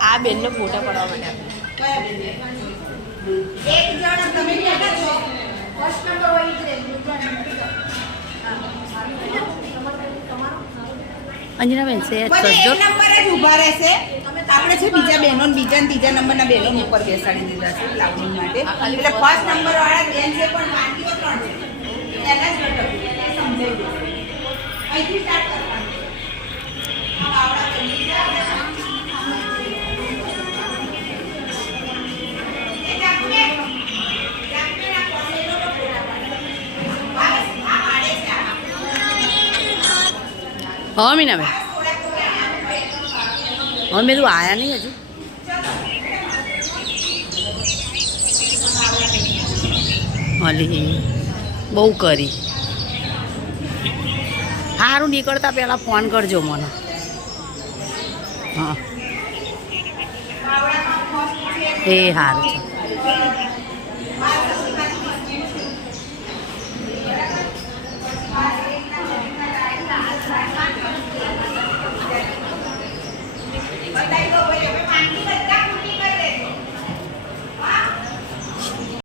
આ બેનનો ફોટા પડવા માટે એક જણ તમે બેઠા છો ફર્સ્ટ નંબર હોય જ રહે અંજનાબેન છે બધે એક નંબર જ ઊભા રહેશે આપણે છે બીજા બહેનો બીજા ને ત્રીજા નંબરના બહેનો ઉપર બેસાડી દીધા છે લાવણી માટે એટલે ફર્સ્ટ નંબર વાળા બેન છે પણ વાનગીઓ 3 છે એના જ ઘટક સમજાઈ દે અહીંથી સ્ટાર્ટ કરવાનું આ બાવડા બની જાય हाँ मीना भाई हाँ मेरे तो आया नहीं हजू अली बहु करी सारू निकलता पहला फोन करजो मने हाँ ए हारू